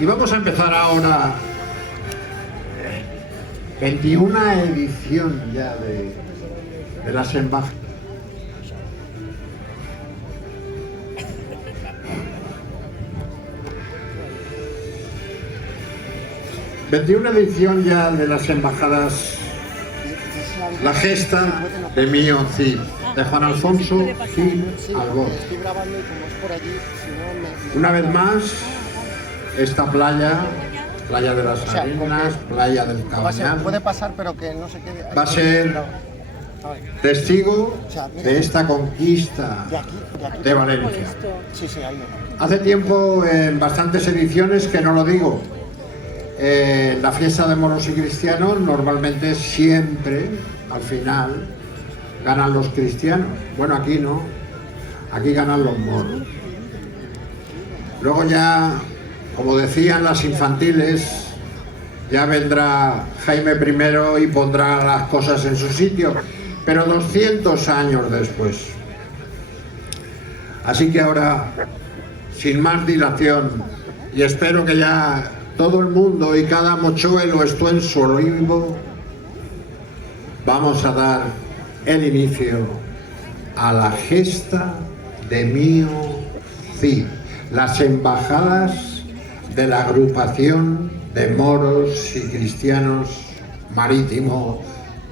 Y vamos a empezar ahora 21 edición ya de las embajadas. ...21 edición ya de las embajadas La Gesta de Mío Cid, de Juan Alfonso Gil Albor. Una vez más, esta playa de las Arenas, playa del Cabanyal, puede pasar, pero que no se quede. va a ser testigo de esta conquista de Valencia. Hace tiempo, en bastantes ediciones, que no lo digo, la fiesta de moros y cristianos normalmente siempre, al final, ganan los cristianos. Bueno, aquí no, aquí ganan los moros. Luego ya, como decían las infantiles, ya vendrá Jaime I y pondrá las cosas en su sitio, pero 200 años después. Así que ahora, sin más dilación, y espero que ya todo el mundo y cada mochuelo esté en su olivo, vamos a dar el inicio a la gesta de Mío Cid, las embajadas de la agrupación de moros y cristianos marítimo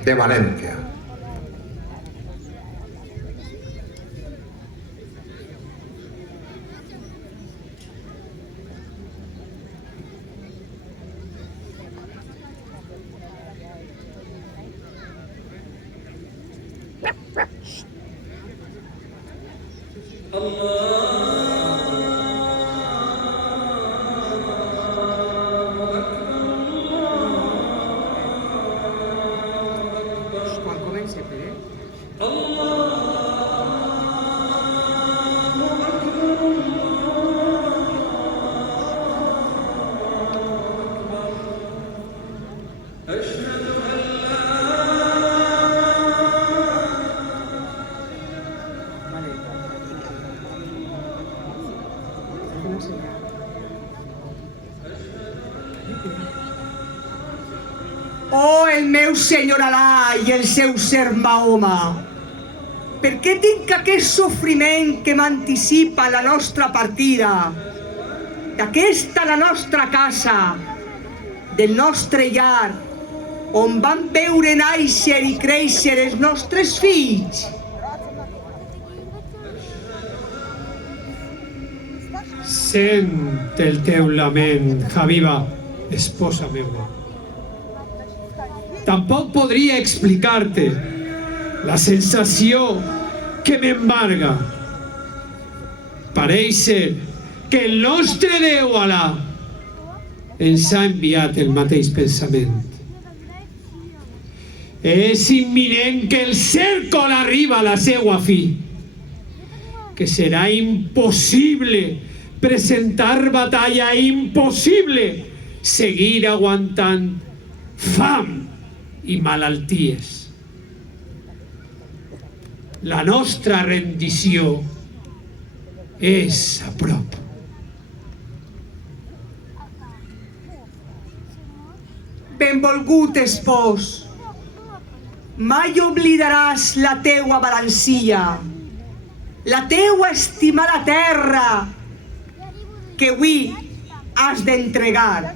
de Valencia. Quan comenci, Pere? Oh, el meu senyor Alà i el seu ser Mahoma, per què tinc aquest sofriment que m'anticipa la nostra partida, d'aquesta la nostra casa, del nostre llar, on van veure nàixer i créixer els nostres fills? Sent el teu lament, Habiba, esposa meva. Tampoc podria explicar-te la sensació que m'embarga. Pareix ser que el nostre Déu Alà ens ha enviat el mateix pensament. És imminent que el cèrcol arriba a la seua fi, que serà impossible presentar batalla, impossible seguir aguantant fam i malalties. La nostra rendició és a prop. Benvolgut espòs, mai oblidaràs la teua valentia, la teua estimada terra que avui has d'entregar,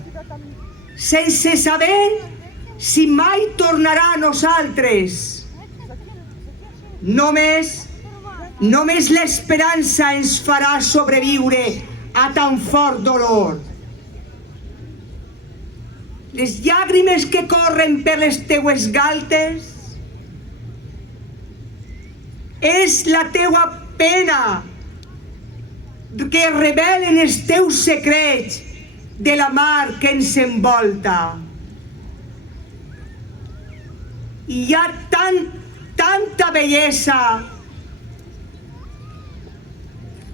sense saber si mai tornarà a nosaltres. Només l'esperança ens farà sobreviure a tan fort dolor. Les llàgrimes que corren per les teues galtes és la teua pena que revelen els teus secrets de la mar que ens envolta. I hi ha tanta bellesa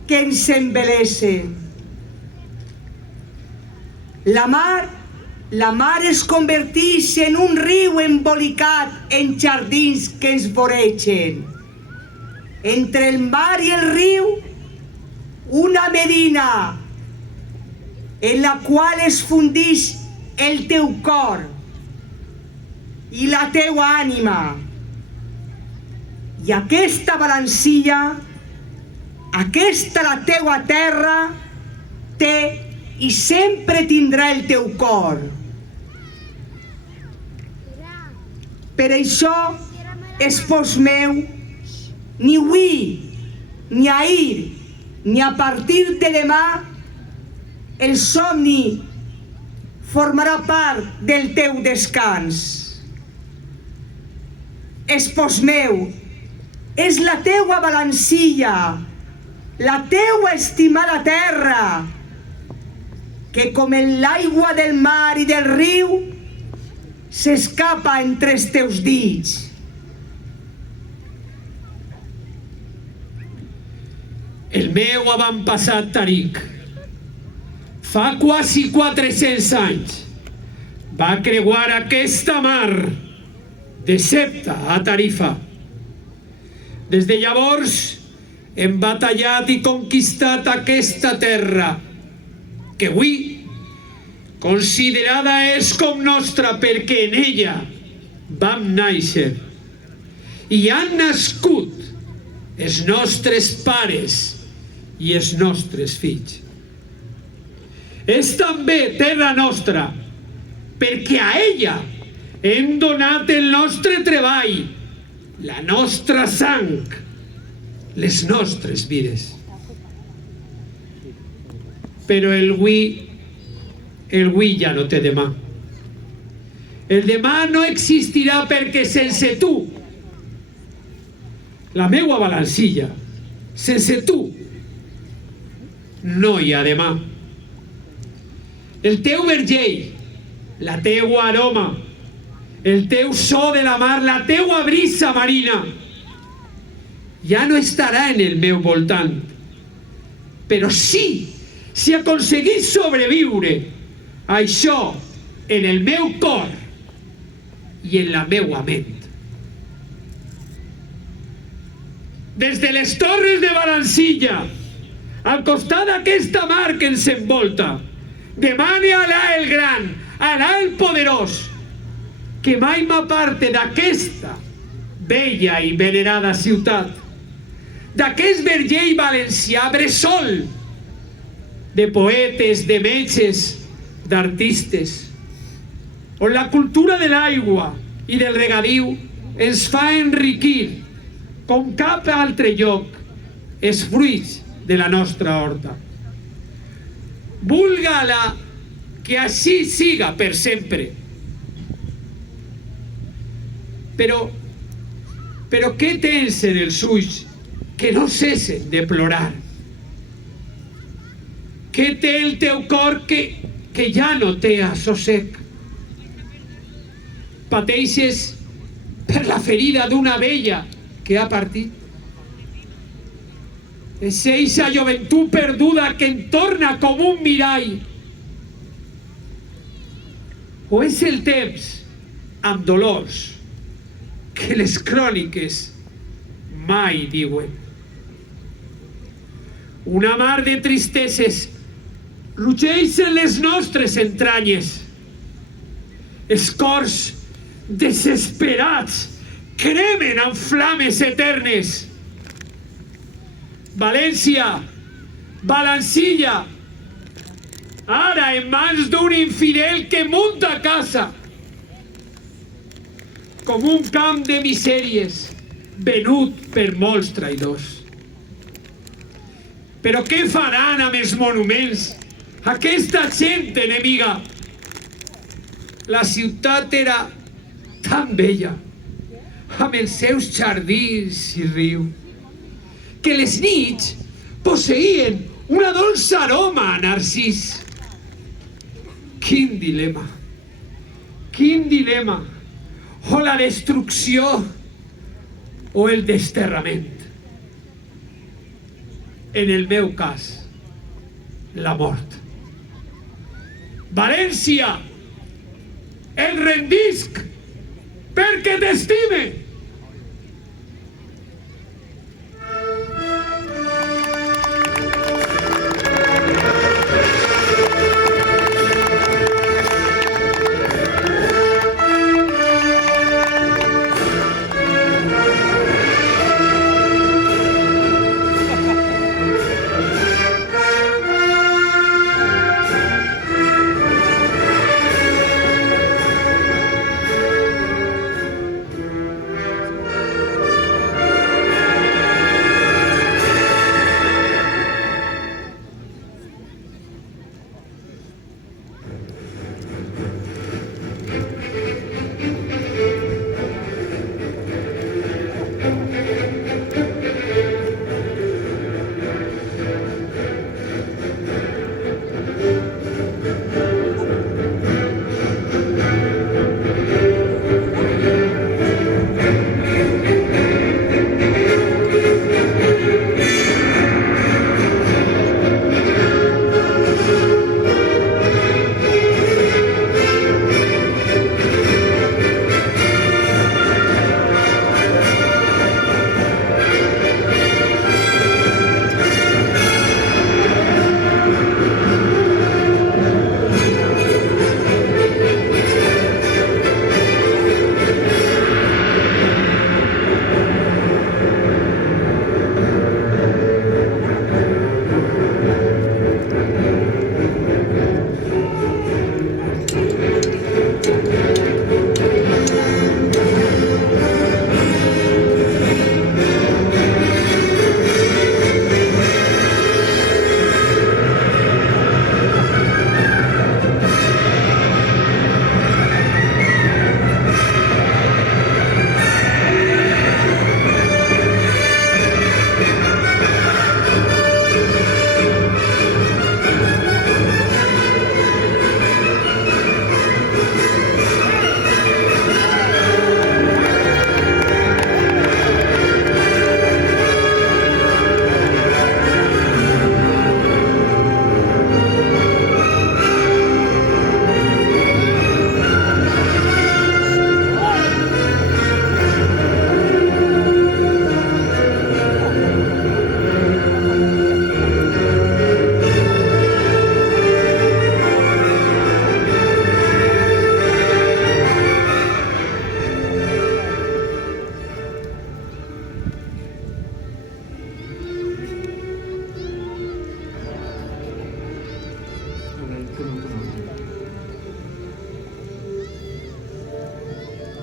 que ens embelesa. La mar es converteix en un riu embolicat en jardins que ens voregen. Entre el mar i el riu, una medina en la qual es fundix el teu cor i la teua ànima. I aquesta balancilla, aquesta la teua terra, té i sempre tindrà el teu cor. Per això, espòs meu, ni avui, ni ahir, ni a partir de demà, el somni formarà part del teu descans. Espòs meu, és la teua balancilla, la teua estimada terra, que com en l'aigua del mar i del riu, s'escapa entre els teus dits. El meu avantpassat Tariq, fa quasi 400 anys, va creuar aquesta mar de Ceuta a Tarifa. Des de llavors hem batallat i conquistat aquesta terra, que avui considerada és com nostra perquè en ella vam néixer i han nascut els nostres pares i els nostres fills. És també terra nostra perquè a ella hem donat el nostre treball, la nostra sang, les nostres vides. Però el avui ja no té demà. El demà no existirà perquè sense tu, la meua balancilla, sense tu, no hi ha demà. El teu vergell, la teua aroma, el teu so de la mar, la teua brisa marina, ja no estarà en el meu voltant. Però sí, si aconseguís sobreviure això en el meu cor i en la meua ment. Des de les torres de Balancilla, al costat d'aquesta mar que ens envolta, demane a Alà el Gran, a Alà el Poderós, que mai m'aparte d'aquesta bella i venerada ciutat, d'aquest vergell valencià bressol de poetes, de metges, d'artistes, on la cultura de l'aigua i del regadiu ens fa enriquir com cap altre lloc els fruits de la nostra horta. Vulga-la que així siga per sempre. Però què tens en els ulls que no cessen de plorar? Què té el teu cor que ja no té assossec? Pateixes per la ferida d'una vella que ha partit? És eixa joventut perduda que en torna com un mirall? O és el temps amb dolors que les cròniques mai diuen? Una mar de tristeses rugeix en les nostres entranyes. Els cors desesperats cremen amb flames eternes. València, Balancilla, ara en mans d'un infidel que munta a casa, com un camp de misèries venut per molts traïdors. Però què faran amb els monuments aquesta gent enemiga? La ciutat era tan bella, amb els seus jardins i riu, que les nits posseïen una dolça aroma a narcís. Quin dilema! Quin dilema! O la destrucció o el desterrament. En el meu cas, la mort. València, el rendisc perquè t'estime.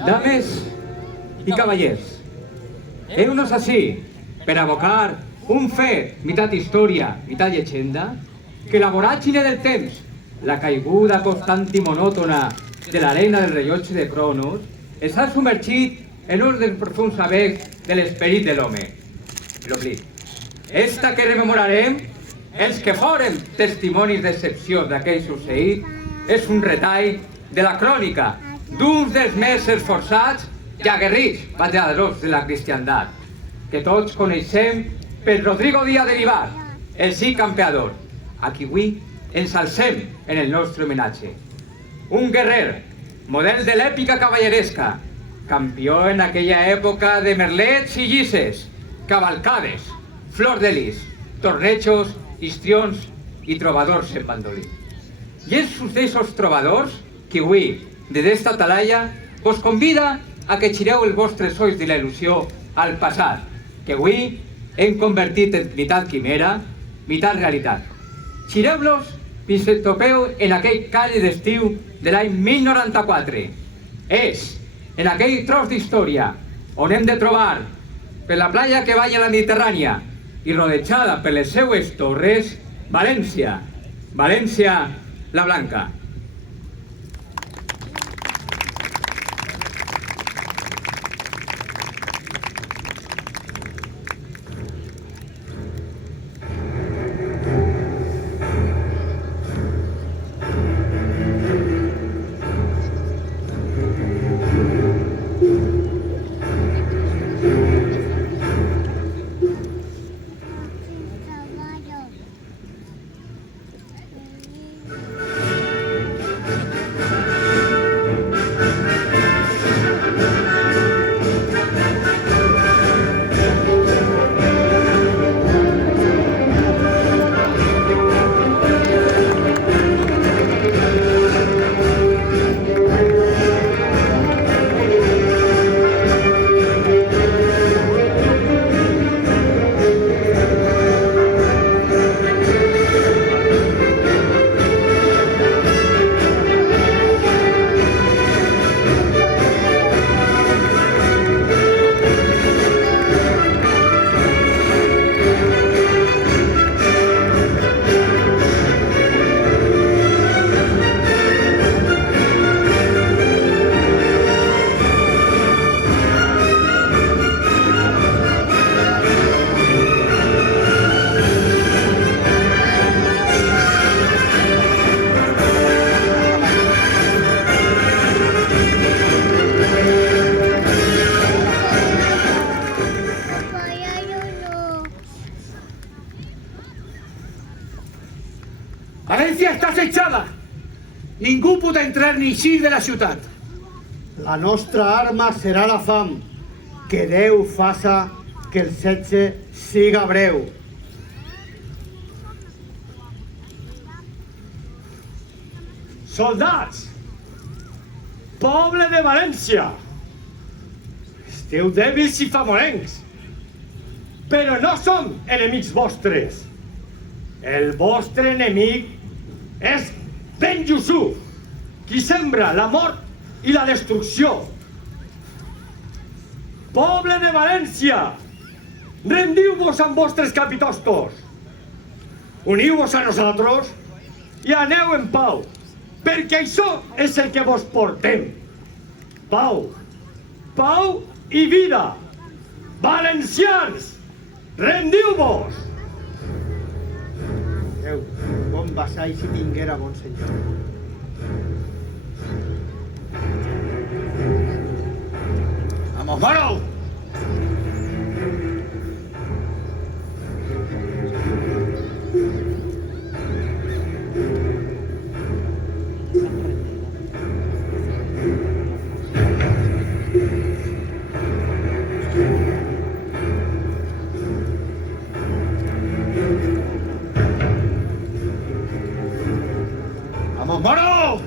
Dames i cavallers, heu-nos ací per abocar un fet, mitat història, mitat llegenda, que la voràgine del temps, la caiguda constant i monòtona de l'arena del rellotge de Cronos, es ha submergit en un dels profunds abects de l'esperit de l'home, l'oblit. Esta que rememorarem, els que forem testimonis d'excepció d'aquell succeït, és un retall de la crònica d'uns dels més esforçats i aguerrits batalladors de la cristiandat, que tots coneixem per Rodrigo Díaz de Vivar, el sí campeador, a qui avui ens alcem en el nostre homenatge. Un guerrer, model de l'èpica cavalleresca, campió en aquella època de merlets i llisses, cavalcades, flor de lis, tornejos, histrions i trobadors en bandolí. I és d'eixos trobadors que avui, des d'esta atalaya, us convida a que gireu els vostres ulls de la il·lusió al passat, que avui hem convertit en mitat quimera, mitat realitat. Gireu-los i se topeu en aquell càlid d'estiu de l'any 1094. És en aquell tros d'història on hem de trobar per la playa que banya la Mediterrània i rodejada per les seues torres, València, València la Blanca. València està assetjada! Ningú pot entrar ni eixir de la ciutat. La nostra arma serà la fam. Que Déu faça que el setge siga breu. Soldats! Poble de València! Esteu dèbils i famolencs, però no som enemics vostres. El vostre enemic és Ben Yusuf, qui sembra la mort i la destrucció. Poble de València, rendiu-vos amb vostres capitostos. Uniu-vos a nosaltres i aneu en pau, perquè això és el que vos portem. Pau, pau i vida. Valencians, rendiu-vos! Déu, bon vassall si tinguera bon senyor. ¡Vamos, moro! ¡Vamos, moro!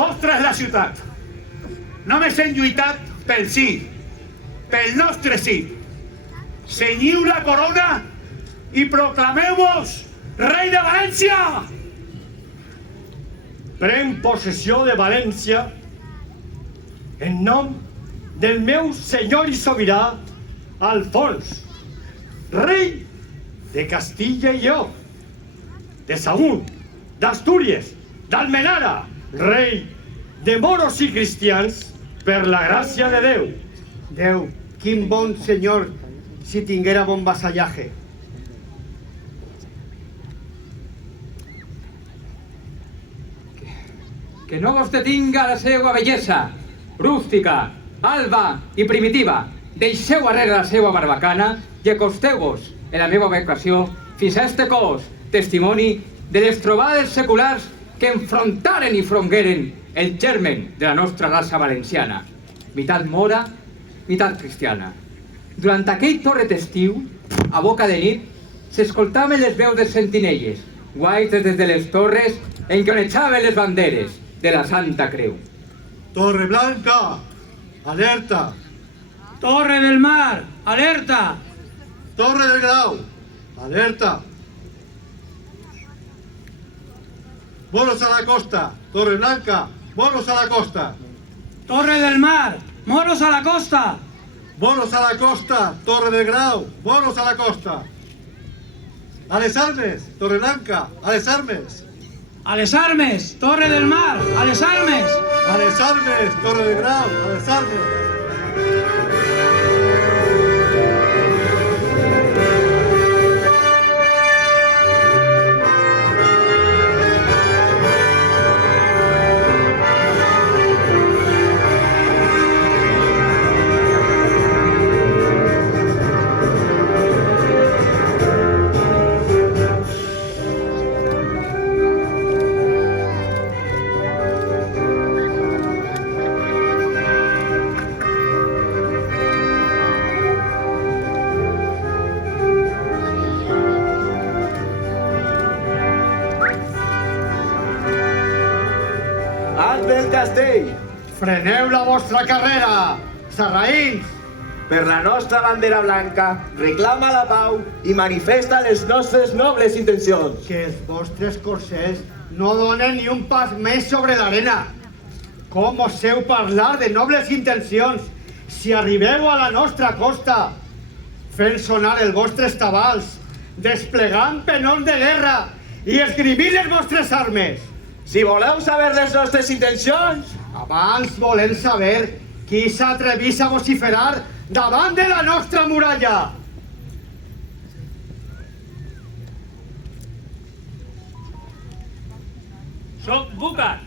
vostra és la ciutat. Només hem lluitat pel sí, pel nostre sí. Cenyiu la corona i proclameu-vos rei de València. Pren possessió de València en nom del meu senyor i sobirà Alfons, rei de Castilla i Lleó, de Sahagún, d'Astúries, d'Almenara, rei de moros i cristians, per la gràcia de Déu. Déu, quin bon senyor si tinguera bon vassallatge. Que no vos detinga la seva bellesa, rústica, alba i primitiva. Deixeu arrere la seva barbacana i acosteu-vos en la meva ubicació fins a este cos, testimoni de les trobades seculars que enfrontaren i frongueren el germen de la nostra raça valenciana, meitat mora, meitat cristiana. Durant aquell torret estiu, a boca de nit, s'escoltaven les veus de sentinelles, guaites des de les torres en què onejaven les banderes de la Santa Creu. Torre Blanca, alerta. Torre del Mar, alerta. Torre del Grau, alerta. Moros a la costa, Torre Blanca, moros a la costa. Torre del Mar, moros a la costa. Moros a la costa, Torre del Grau, moros a la costa. A les armes, Torre Blanca, a les armes. A les armes, Torre del Mar, a les armes. A les armes, Torre del Grau, a les armes. Freneu la vostra carrera, sarraïns! Per la nostra bandera blanca, reclama la pau i manifesta les nostres nobles intencions. Que els vostres corsers no donen ni un pas més sobre l'arena. Com oseu parlar de nobles intencions si arribeu a la nostra costa, fent sonar els vostres tabals, desplegant penons de guerra i esgrimint les vostres armes? Si voleu saber les nostres intencions, abans volem saber qui s'atrevís a vociferar davant de la nostra muralla. Soc Búcar,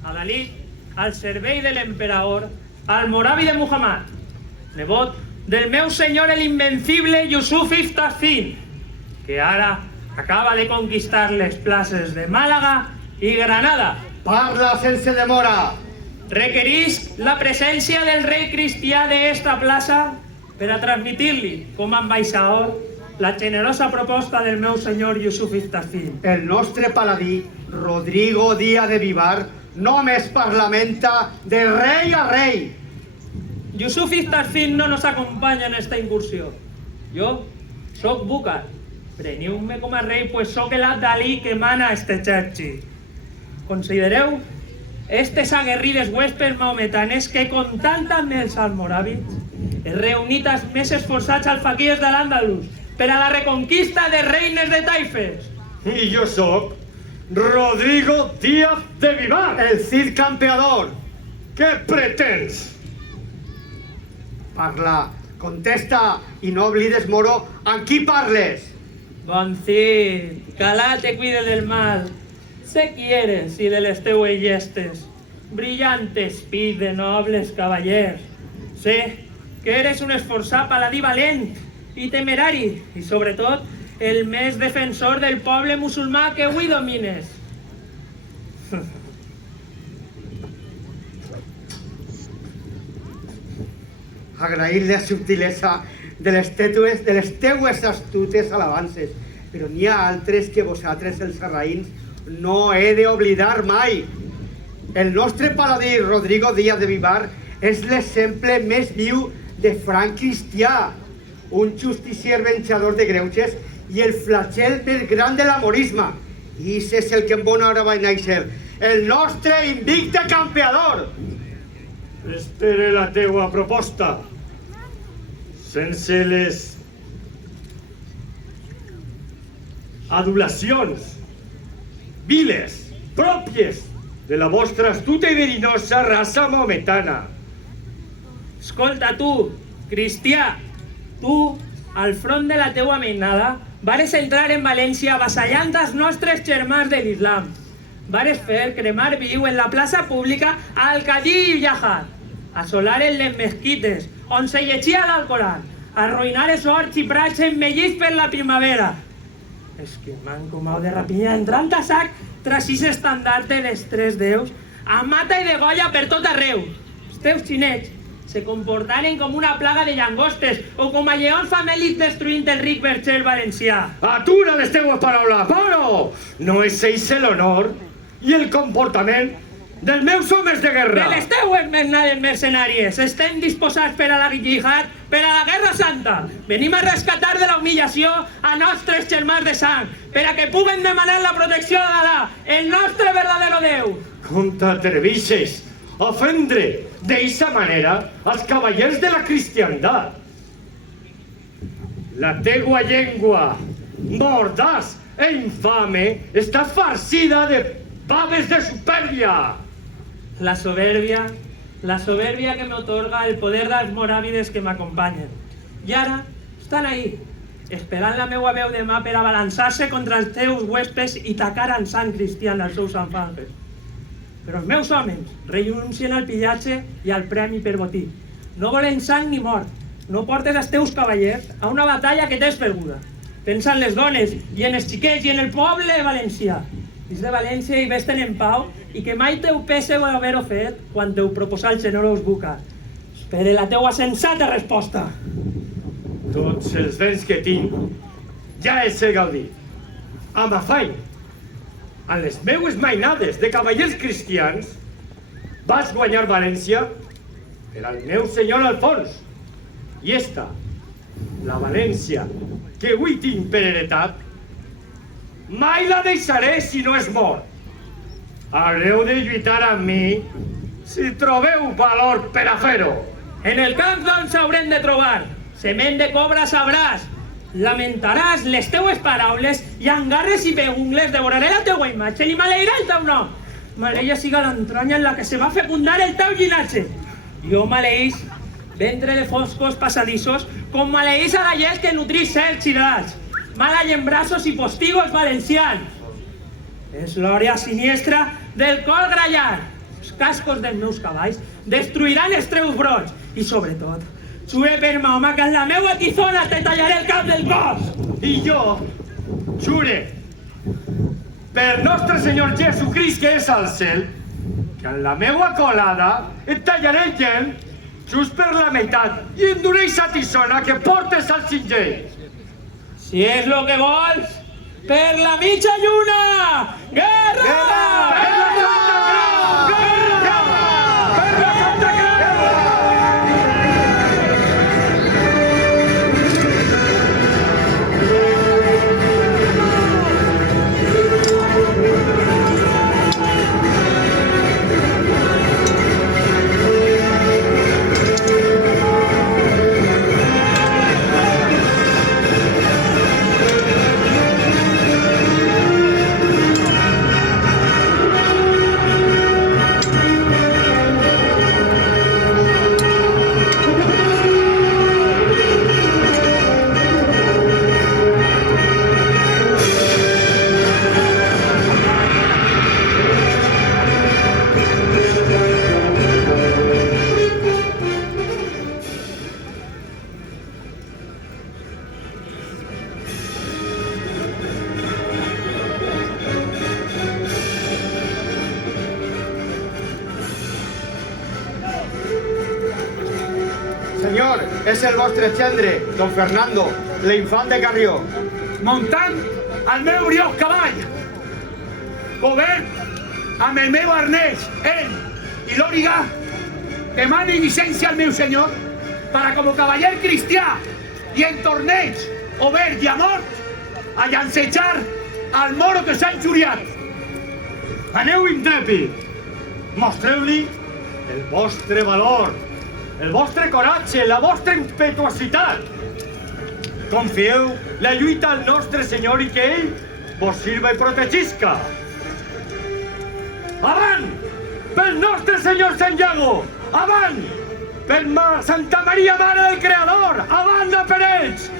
adalid al servei de l'emperador Almoravi de Muhammad, nebot del meu senyor l'invencible Yusuf Iftazin, que ara acaba de conquistar les places de Màlaga i Granada. Parla sense demora. Requerisc la presència del rei cristià d'esta plaça per a transmitir-li, com a ambaixador, la generosa proposta del meu senyor Yusuf Iftazin. El nostre paladí, Rodrigo Díaz de Vivar, només parlamenta de rei a rei. Yusuf Iftazin no nos acompanya en esta incursió. Jo soc Búcar. Preniu-me com a rei, pues soc el adalí que mana este exèrcit. Considereu estes aguerrides huestes maometanes que, comptant amb els almoràvits, he reunit els més esforçats alfaquirs de l'Àndalus per a la reconquista de reines de Taifes. I jo soc Rodrigo Díaz de Vivar, el Cid campeador. Què pretens? Parla, contesta i no oblides, moro, amb qui parles? Bon Cid, que Alá te cuide del mal. Sé qui eres i de les teues llestes, brillant espit de nobles cavallers. Sé que eres un esforçat paladí valent i temerari, i sobretot el més defensor del poble musulmà que avui domines. Agrair la subtilesa de les teues astutes alabances, però n'hi ha altres que vosaltres, els sarraïns, no he d'oblidar mai. El nostre paladí Rodrigo Díaz de Vivar és l'exemple més viu de franc cristià, un justicier venjador de greuges i el flagel més gran de l'amorisme. I és el que en bona hora va néixer, el nostre invicte campeador. Espere la teua proposta, sense les adulacions viles pròpies de la vostra astuta i verinosa raça maometana. Escolta, tu, cristià, tu, al front de la teua mainada, vares entrar en València avassallant els nostres germans de l'islam. Vares fer cremar viu en la plaça pública al Cadí i Yahad, assolar en les mesquites, on se llegia l'Alcorà, arruïnar els horts i prats embellits per la primavera. És que m'han comau de rapinya entrant a sac tras sis estandarte dels tres déus, a mata i de golla per tot arreu. Els teus xinets se comportaren com una plaga de llangostes o com a lleons famèlics destruint el ric verger valencià. Atura les teues paraules, però no és eixe l'honor i el comportament dels meus homes de guerra. De les teues mernades mercenàries, estem disposats per a la jihad, per a la guerra santa. Venim a rescatar de la humillació a nostres germans de sang, per a que puguen demanar la protecció d'Alà, el nostre verdadero Déu. Com t'atrevixes a ofendre d'eixa manera als cavallers de la cristiandat? La teua llengua, mordaç e infame, està farcida de baves de supèrbia. La soberbia que m'otorga el poder dels moràvides que m'acompanyen. I ara estan ahí, esperant la meua veu de mà per abalançar-se contra els teus huespes i tacar en sang cristiana els seus enfanges. Però els meus homes renuncien al pillatge i al premi per botí. No volen sang ni mort. No portes els teus cavallers a una batalla que t'és perduda. Pensa en les dones i en els xiquets i en el poble valencià. Dis de València i vés-te'n en pau i que mai teu pésseu haver-ho fet quan teu proposar el generós Buca. Espere la teua sensata resposta. Tots els béns que tinc ja els he gaudit. Amb afany, en les meues mainades de cavallers cristians, vaig guanyar València per al meu senyor Alfons. I esta, la València que avui tinc per heretat, mai la deixaré si no és mort. Haureu de lluitar amb mi si trobeu valor per a fer-ho. En el camp doncs haurem de trobar. Sement de cobra sabràs. Lamentaràs les teues paraules i amb garres i pegungles devoraré la teua imatge i maleirà el teu nom. Maleïa siga l'entranya en la que se va fecundar el teu llinatge. Jo maleïs ventre de foscos passadissos com maleïs a la llet que nutrís cercs i dracs. Malallen braços i postigos valencians. És l'hora siniestra del col grallar. Els cascos dels meus cavalls destruiran els teus brots i, sobretot, jure per Mahoma que en la meua tizona te tallaré el cap del cos. I jo jure per nostre Senyor Jesucrist que és al cel que en la meua colada et tallaré el llen just per la meitat i enduré eixa tisona que portes al cingle. Si és lo que vols, per la mitja lluna! Guerra! Per la Santa Creu! Guerra! Per la Santa Senyor, és el vostre gendre, don Fernando, l'infant de Carrió. Muntant al meu briós cavall. Govern amb el meu arnès, ell i l'òriga, demane llicència al meu senyor para como cavaller cristià i en torneig obert i a mort a llancejar al moro que s'ha injuriat. Aneu intrèpid, mostreu-li el vostre valor, el vostre coratge, la vostra impetuositat. Confieu la lluita al nostre senyor i que ell vos sirva i protegisca. Avant! Pel nostre senyor Sant Iago! Avant! Per Santa Maria, Mare del Creador! Avant de per ells!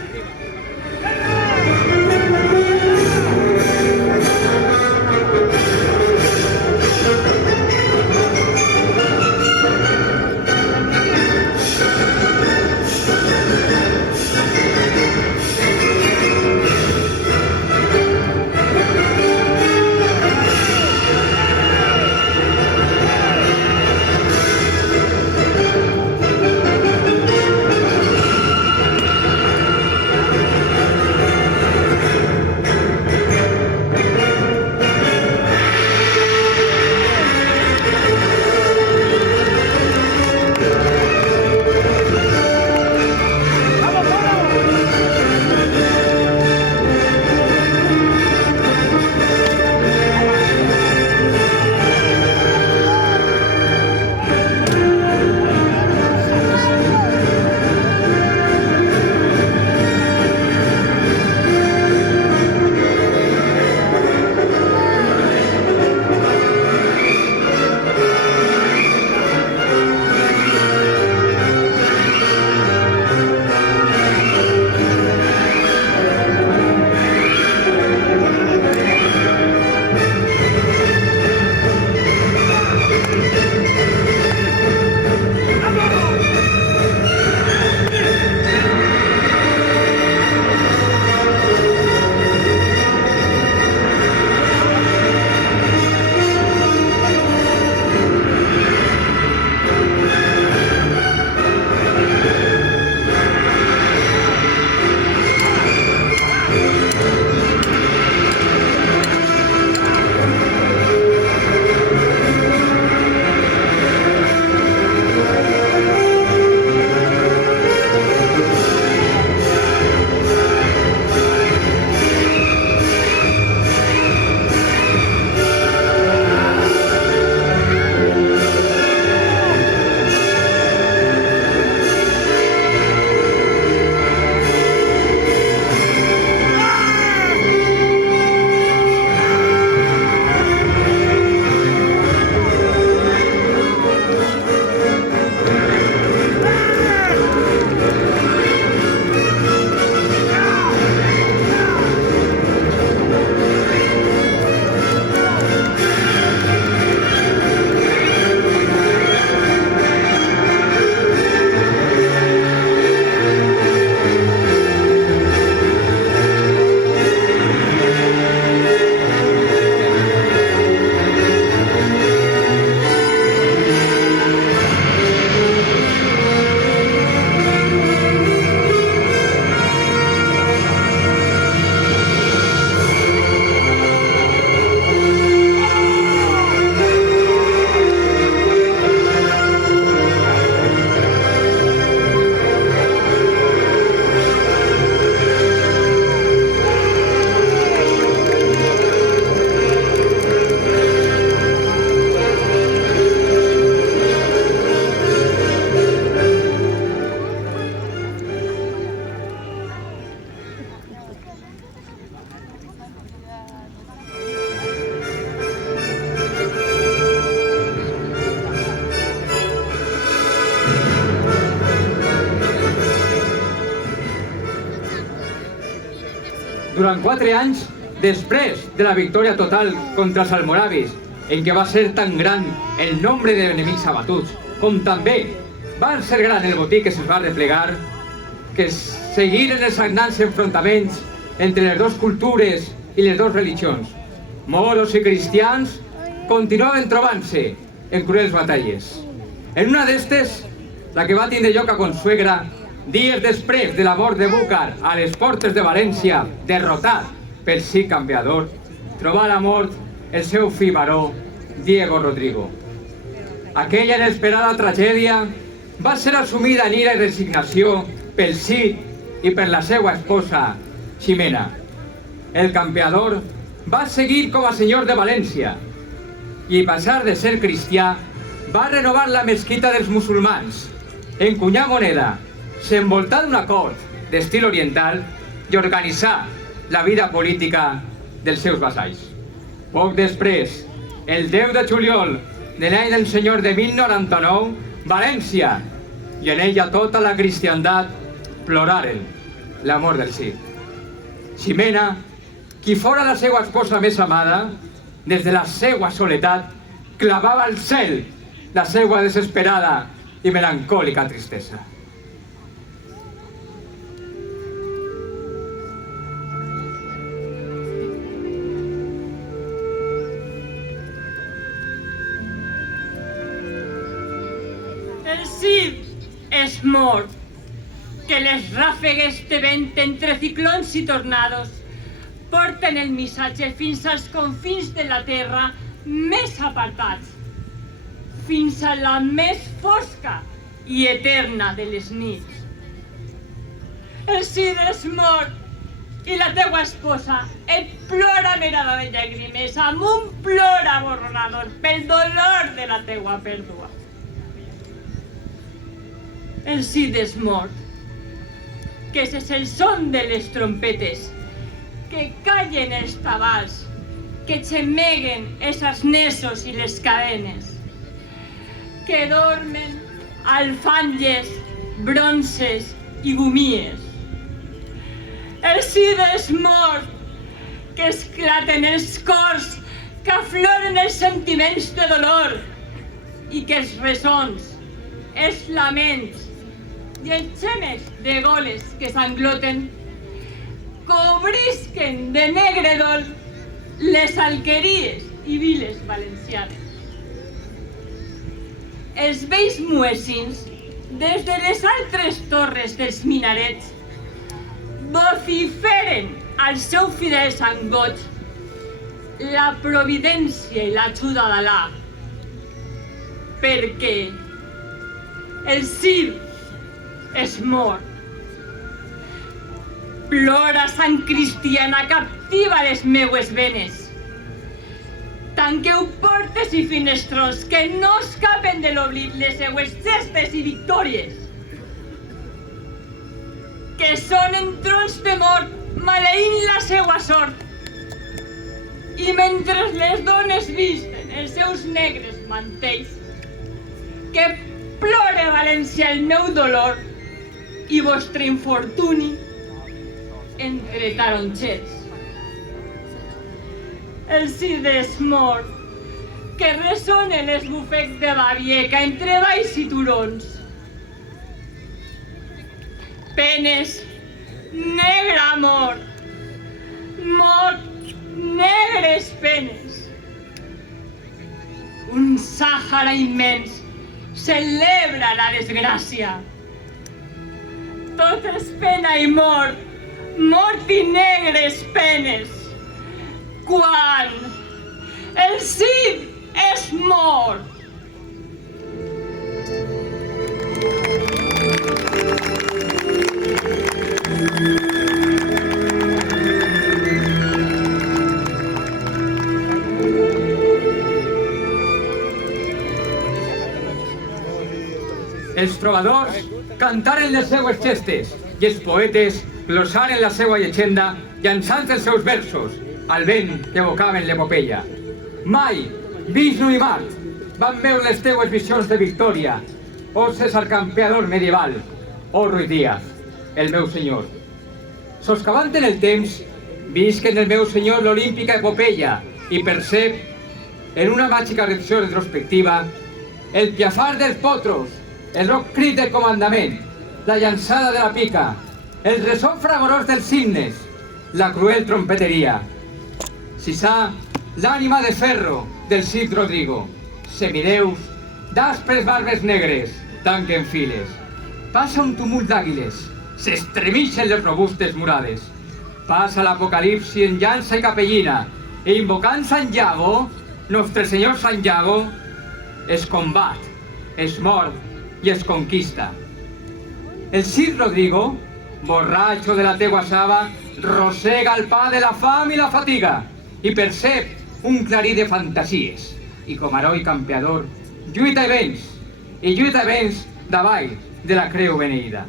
Durant 4 anys, després de la victòria total contra els almoravis, en què va ser tan gran el nombre d'enemics abatuts, com també va ser gran el botí que se'ls va replegar, que seguiren els sagnants enfrontaments entre les dues cultures i les dues religions. Moros i cristians continuaven trobant-se en cruels batalles. En una d'estes, la que va tindre lloc a Consuegra, dies després de la mort de Búcar a les portes de València, derrotat per sí canviador, trobà la mort el seu fill baró, Diego Rodrigo. Aquella inesperada tragèdia va ser assumida en ira i resignació pel Cid i per la seva esposa, Ximena. El campeador va seguir com a senyor de València i, a passar de ser cristià, va renovar la mesquita dels musulmans, encunyar moneda, s'envoltar d'una cort d'estil oriental i organitzar la vida política dels seus vassalls. Poc després, el 10 de juliol de l'any del senyor de 1099, València, i en ella tota la cristiandat, ploraren la mort del Cid. Ximena, qui fora la seva esposa més amada, des de la seva soledat, clavava al cel la seva desesperada i melancòlica tristesa. El Cid és mort, que les ràfegues de vent entre ciclons i tornados porten el missatge fins als confins de la terra més apartats, fins a la més fosca i eterna de les nits. El Cid és mort i la teua esposa et plora merada de llàgrimes amb un plor aborronador pel dolor de la teua pèrdua. El Cid és mort, que és el son de les trompetes, que callen els tabals, que xemeguen els arnesos i les cadenes, que dormen alfanges, bronces i gumies. El Cid és mort, que esclaten els cors, que afloren els sentiments de dolor i que els ressons, els laments i els xemes de goles que s'engloten cobrisquen de negre dol les alqueries i viles valencianes. Els vells muessins, des de les altres torres dels minarets, vociferen als seus fidels angots la providència i l'ajuda d'Alà, perquè el Cid és mort. Plora sang cristiana captiva les meues venes. Tanqueu portes i finestrons que no escapen de l'oblit les seues gestes i victòries, que són en trons de mort maleint la seua sort, i mentre les dones visten els seus negres mantells, que plore València el meu dolor i vostre infortuni entre taronxers. El Cid és mort, que ressonen els bufecs de Babieca entre valls i turons. Penes, negra mort, mort, negres penes. Un Sàhara immens celebra la desgràcia. Tot és pena i mort, mort i negres penes. Quan el Cid és mort. Els trobadors cantaren les seues gestes i els poetes glossaren la seua llegenda llançant els seus versos al vent que evocaven l'epopeia. Mai Vishnu i Mart van veure les teues visions de victòria, o César campeador medieval, o Ruiz Díaz, el meu senyor. Soscavant en el temps, visc en el meu senyor l'olímpica epopeia i percep, en una màgica reacció retrospectiva, el piafar dels potros, el roc crit del comandament, la llançada de la pica, el ressò fragorós dels himnes, la cruel trompeteria. Sisà, l'ànima de ferro del Cid Rodrigo, semideus, d'aspres barbes negres, tanquen files. Passa un tumult d'àguiles, s'estremixen les robustes murades. Passa l'apocalipsi en llança i capellina, i invocant Sant Iago, Nostre Senyor Sant Iago es combat, es mor i es conquista. El Cid Rodrigo, borratxo de la teua saba, rosega el pa de la fam i la fatiga i percep un clarí de fantasies. I com a heroi campeador, lluita i venç davall de la creu beneïda.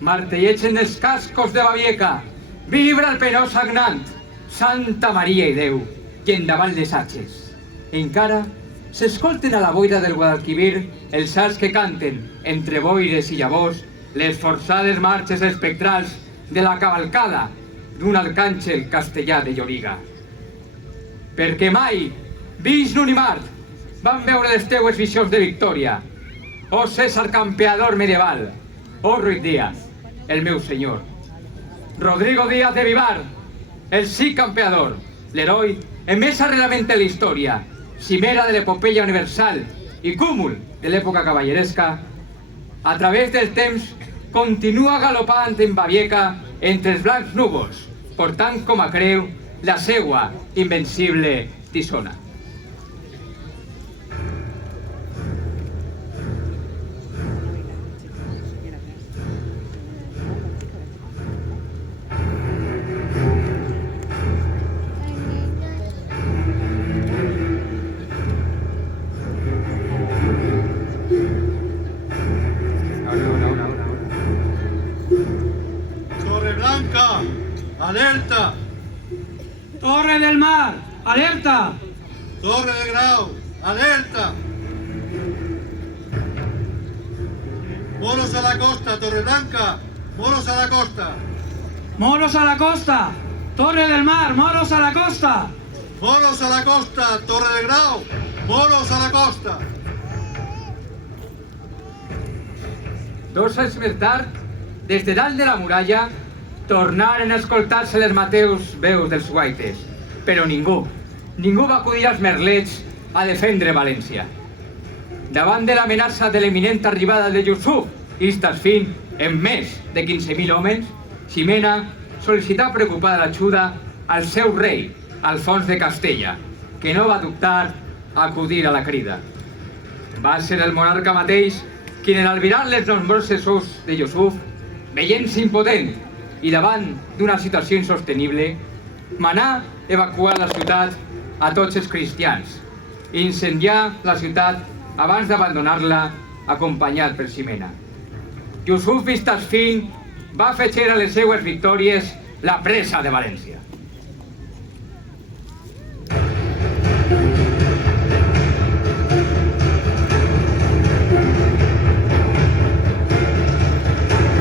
Martellegen els cascos de Babieca, vibra el penós sagnant, Santa Maria i Déu, i endavant les atxes. Encara s'escolten a la boira del Guadalquivir els salts que canten, entre boires i llavors, les forçades marxes espectrals de la cavalcada d'un arcàngel castellà de Lloriga. Perquè mai Vishnu ni Mart van veure les teues visions de victòria. Oh César campeador medieval, oh Ruiz Díaz, el meu senyor. Rodrigo Díaz de Vivar, el sí campeador, l'heroi en més arrelament de la història, cimera de l'epopeia universal i cúmul de l'època cavalleresca, a través del temps continua galopant en Babieca entre els blancs núvols, portant com a creu la seua invencible tisona. Torreblanca, alerta. Torre del Mar, alerta. Torre de Grau, alerta. Moros a la costa, Torreblanca, moros a la costa. Moros a la costa. Torre del Mar, moros a la costa. Moros a la costa, Torre de Grau, moros a la costa. 2 anys més tard, des de dalt de la muralla, tornaren a escoltar-se les mateus veus dels guaites, però ningú va acudir als merlets a defendre València. Davant de l'amenaça de l'eminent arribada de Yusuf i Istasfin amb més de 15.000 homes, Ximena sol·licità preocupada l'ajuda al seu rei, Alfons de Castella, que no va dubtar a acudir a la crida. Va ser el monarca mateix qui, en albirar les nombroses ous de Yusuf, veient-se impotent i davant d'una situació insostenible, manà evacuar la ciutat a tots els cristians i incendiar la ciutat abans d'abandonar-la acompanyat per Ximena. Yusuf Istasfin va afegir a les seues victòries la presa de València.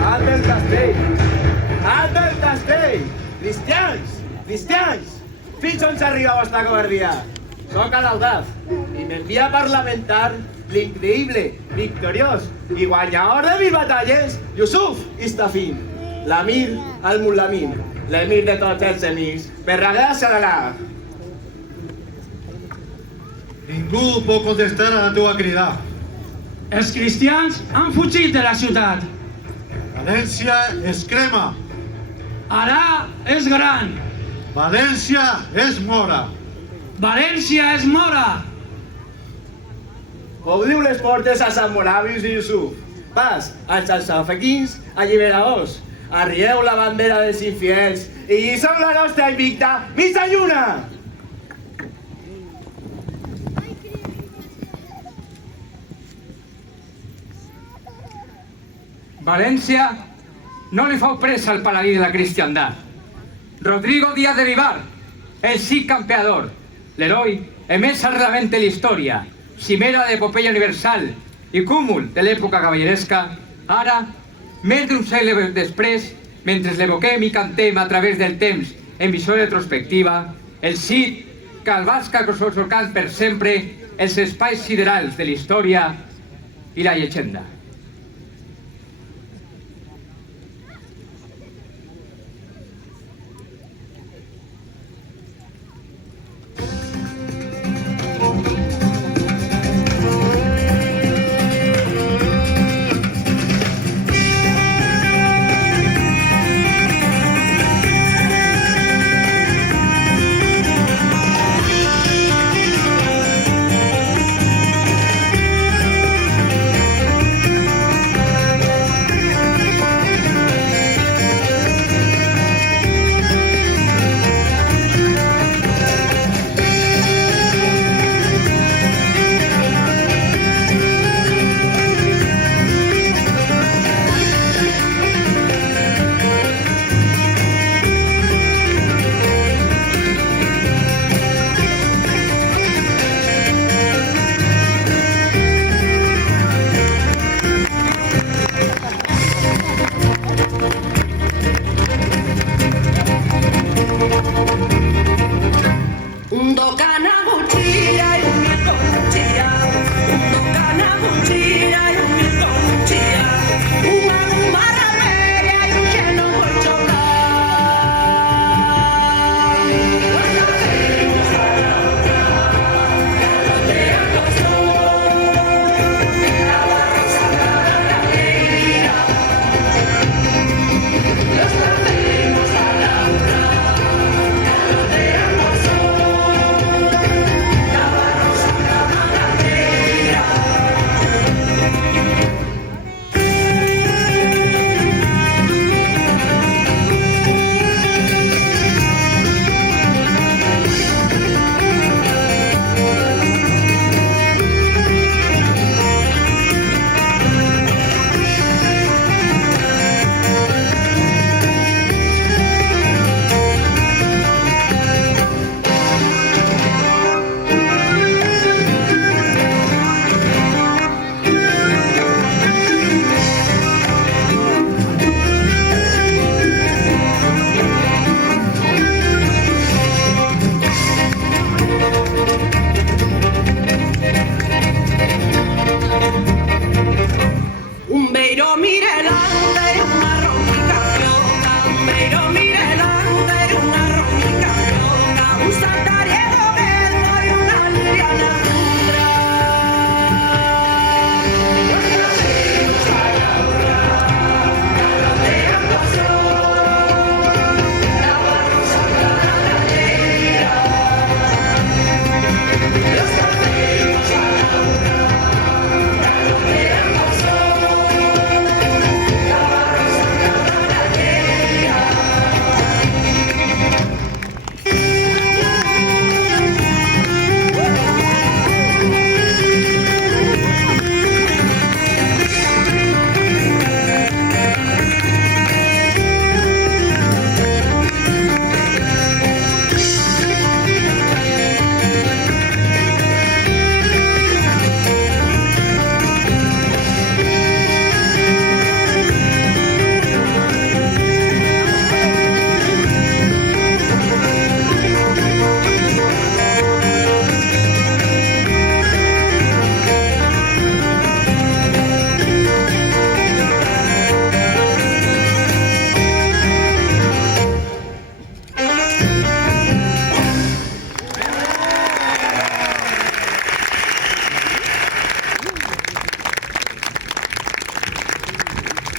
Alt del castell! Alt del castell! Cristians! Fins on s'arriba la vostra covardia? Soc a l'audaz i m'envia a parlamentar l'increïble, victoriós i guanyador de 1000 batalles, Yusuf Istafin, l'amir al-Mulamin, l'emir de tots els emirs, Verdaguer Salalà. Ningú pot contestar a la teua crida. Els cristians han fugit de la ciutat. València es crema. Arà és gran. València és mora. València és mora. Obriu les portes a Sant Moravis i Yusuf. Pas als alçafequins alliberadors. Arrieu la bandera dels infiels i lliçeu la nostra invicta missa lluna! València no li fou presa al paladí de la cristiandat. Rodrigo Díaz de Vivar, el sí campeador, l'heroi en més arrelament de la història, cimera de l'epopeia universal i cúmul de l'època cavalleresca, ara, més d'un segle després, mentre l'evoquem i cantem a través del temps en visió retrospectiva, el Cid calvasca solcant per sempre els espais siderals de la història i la llegenda.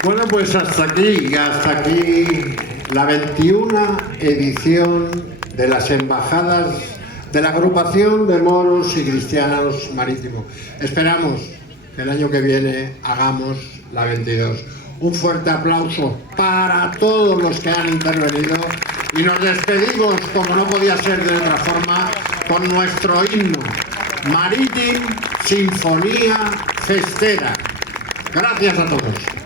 Bueno, pues hasta aquí la 21 edición de las embajadas de la agrupación de moros y cristianos marítimos. Esperamos que el año que viene hagamos la 22. Un fuerte aplauso para todos los que han intervenido y nos despedimos, como no podía ser de otra forma, con nuestro himno, Marítim Sinfonía Festera. Gracias a todos.